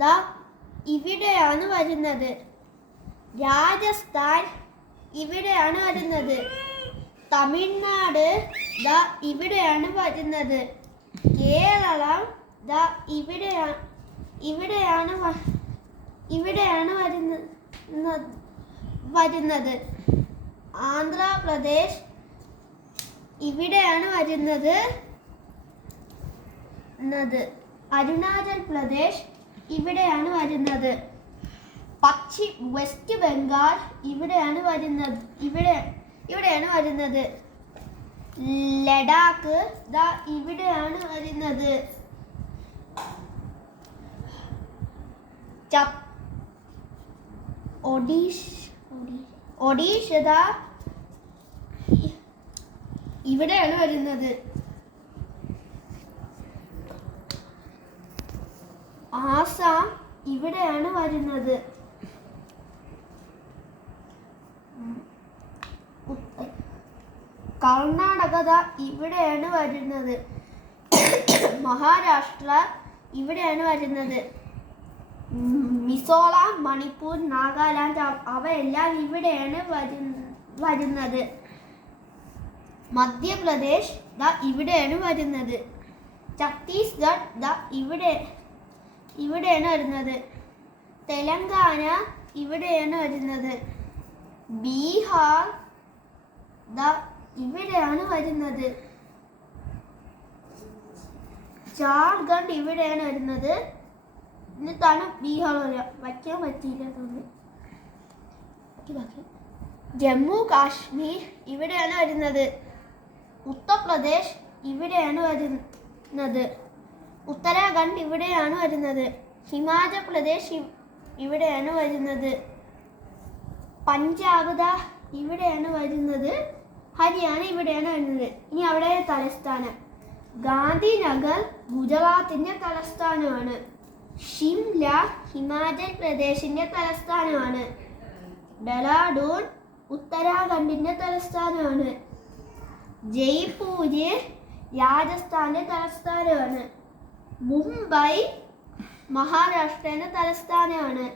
ദാ ഇവിടെയാണ് വരുന്നത്. രാജസ്ഥാൻ ഇവിടെയാണ് വരുന്നത്. തമിഴ്നാട് ദാ ഇവിടെയാണ് വരുന്നത്. കേരളം ദാ ഇവിടെയാണ് വരുന്നത്. ആന്ധ്രാപ്രദേശ് ഇവിടെയാണ് വരുന്നത്. അരുണാചൽ പ്രദേശ് ഇവിടെയാണ് വരുന്നത്. വെസ്റ്റ് ബംഗാൾ ഇവിടെയാണ് വരുന്നത്. ലഡാക്ക് ദാ ഇവിടെയാണ് വരുന്നത്. ഒഡീഷ ദാ ഇവിടെയാണ് വരുന്നത്. ആസാം ഇവിടെയാണ് വരുന്നത്. കർണാടക ഇവിടെയാണ് വരുന്നത്. മഹാരാഷ്ട്ര ഇവിടെയാണ് വരുന്നത്. മിസോറാം, മണിപ്പൂർ, നാഗാലാൻഡ് അവയെല്ലാം ഇവിടെയാണ് വരുന്നത്. മധ്യപ്രദേശ് ഇവിടെയാണ് വരുന്നത്. ഛത്തീസ്ഗഡ് ഇവിടെയാണ് വരുന്നത്. തെലങ്കാന ഇവിടെയാണ് വരുന്നത്. ബീഹാർ ഇവിടെയാണ് വരുന്നത്. ജാർഖണ്ഡ് ഇവിടെയാണ് വരുന്നത്. എന്നിട്ടാണ് ബീഹാർ വയ്ക്കാൻ പറ്റിയില്ല തോന്നി. ജമ്മു കാശ്മീർ ഇവിടെയാണ് വരുന്നത്. ഉത്തർപ്രദേശ് ഇവിടെയാണ് വരുന്നത്. ഉത്തരാഖണ്ഡ് ഇവിടെയാണ് വരുന്നത്. ഹിമാചൽ പ്രദേശ് ഇവിടെയാണ് വരുന്നത്. പഞ്ചാബ് ഇവിടെയാണ് വരുന്നത്. ഹരിയാന ഇവിടെയാണ് വരുന്നത്. ഇനി അവിടെ തലസ്ഥാനം. ഗാന്ധിനഗർ ഗുജറാത്തിന്റെ തലസ്ഥാനമാണ്. ഷിംല ഹിമാചൽ പ്രദേശിന്റെ തലസ്ഥാനമാണ്. ഡെറാഡൂൺ ഉത്തരാഖണ്ഡിന്റെ തലസ്ഥാനമാണ്. ജയ്പൂര് രാജസ്ഥാന്റെ തലസ്ഥാനമാണ്. മുംബൈ മഹാരാഷ്ട്രയുടെ തലസ്ഥാനമാണ്.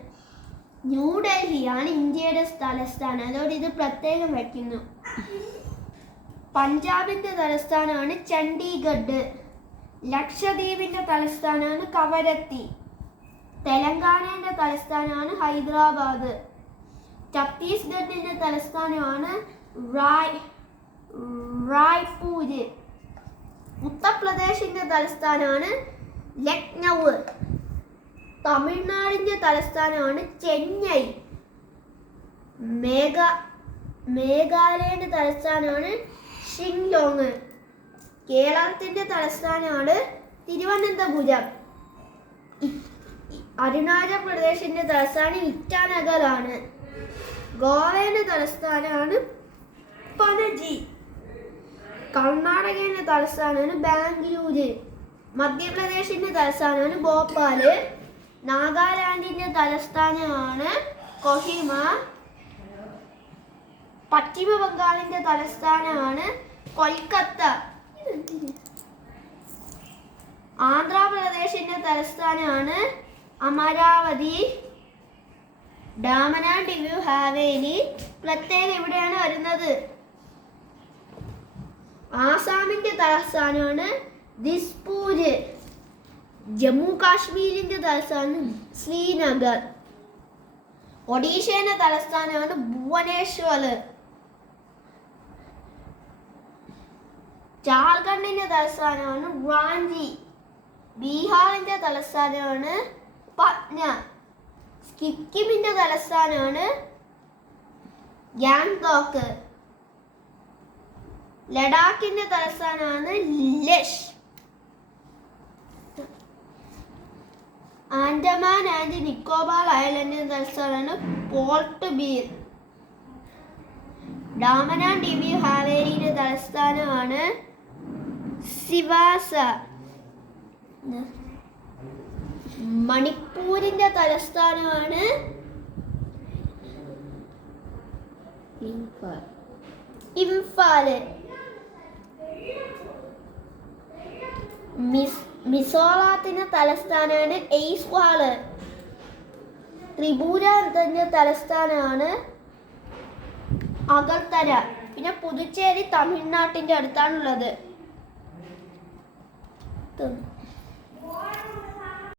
ന്യൂഡൽഹിയാണ് ഇന്ത്യയുടെ തലസ്ഥാനം. അതോടെ ഇത് പ്രത്യേകം വയ്ക്കുന്നു. പഞ്ചാബിന്റെ തലസ്ഥാനമാണ് ചണ്ഡീഗഡ്. ലക്ഷദ്വീപിന്റെ തലസ്ഥാനമാണ് കവരത്തി. തെലങ്കാനയുടെ തലസ്ഥാനമാണ് ഹൈദരാബാദ്. ഛത്തീസ്ഗഡിന്റെ തലസ്ഥാനമാണ് റായ്പൂര്. ഉത്തർപ്രദേശിന്റെ തലസ്ഥാനമാണ് ലക്നൗ. തമിഴ്നാടിന്റെ തലസ്ഥാനമാണ് ചെന്നൈ. മേഘാലയയുടെ തലസ്ഥാനമാണ് ഷില്ലോങ്. കേരളത്തിന്റെ തലസ്ഥാനമാണ് തിരുവനന്തപുരം. അരുണാചൽ പ്രദേശിന്റെ തലസ്ഥാനം ഇറ്റാനഗറാണ്. ഗോവയുടെ തലസ്ഥാനമാണ് പനജി. കർണാടകയുടെ തലസ്ഥാനമാണ് ബാംഗ്ലൂര്. മധ്യപ്രദേശിന്റെ തലസ്ഥാനമാണ് ഭോപ്പാല്. നാഗാലാൻഡിന്റെ തലസ്ഥാനമാണ് കൊഹിമ. പശ്ചിമ ബംഗാളിന്റെ തലസ്ഥാനമാണ് കൊൽക്കത്ത. ആന്ധ്രാപ്രദേശിന്റെ തലസ്ഥാനമാണ് അമരാവതി. ഡാമൻ ആൻഡ് ഡിയു ഹാവേലി പ്രത്യേകം ഇവിടെയാണ് വരുന്നത്. ആസാമിന്റെ തലസ്ഥാനമാണ് ദിസ്പൂര്. ജമ്മു കാശ്മീരിന്റെ തലസ്ഥാനം ശ്രീനഗർ. ഒഡീഷയുടെ തലസ്ഥാനമാണ് ഭുവനേശ്വർ. ജാർഖണ്ഡിന്റെ തലസ്ഥാനമാണ് റാഞ്ചി. ബീഹാറിന്റെ തലസ്ഥാനമാണ് പട്ന. സിക്കിമിന്റെ തലസ്ഥാനമാണ് ഗാംഗ്ടോക്ക്. ലഡാക്കിന്റെ തലസ്ഥാനമാണ് ലെഷ്. ആൻഡമാൻ ആൻഡ് നിക്കോബാർ ഐലൻഡിന്റെ തലസ്ഥാനമാണ് പോർട്ട് ബീർ. ഡാമൻ ആൻഡ് ഡിയു ഹാവേലിയുടെ തലസ്ഥാനമാണ് സിവാസ. മണിപ്പൂരിന്റെ തലസ്ഥാനമാണ് ഇംഫാല്. മിസോറാത്തിന്റെ തലസ്ഥാനമാണ് എയ്സ്വാള്. ത്രിപുരയുടെ തലസ്ഥാനമാണ് അഗർത്തല. പിന്നെ പുതുച്ചേരി തമിഴ്നാട്ടിൻ്റെ അടുത്താണുള്ളത്.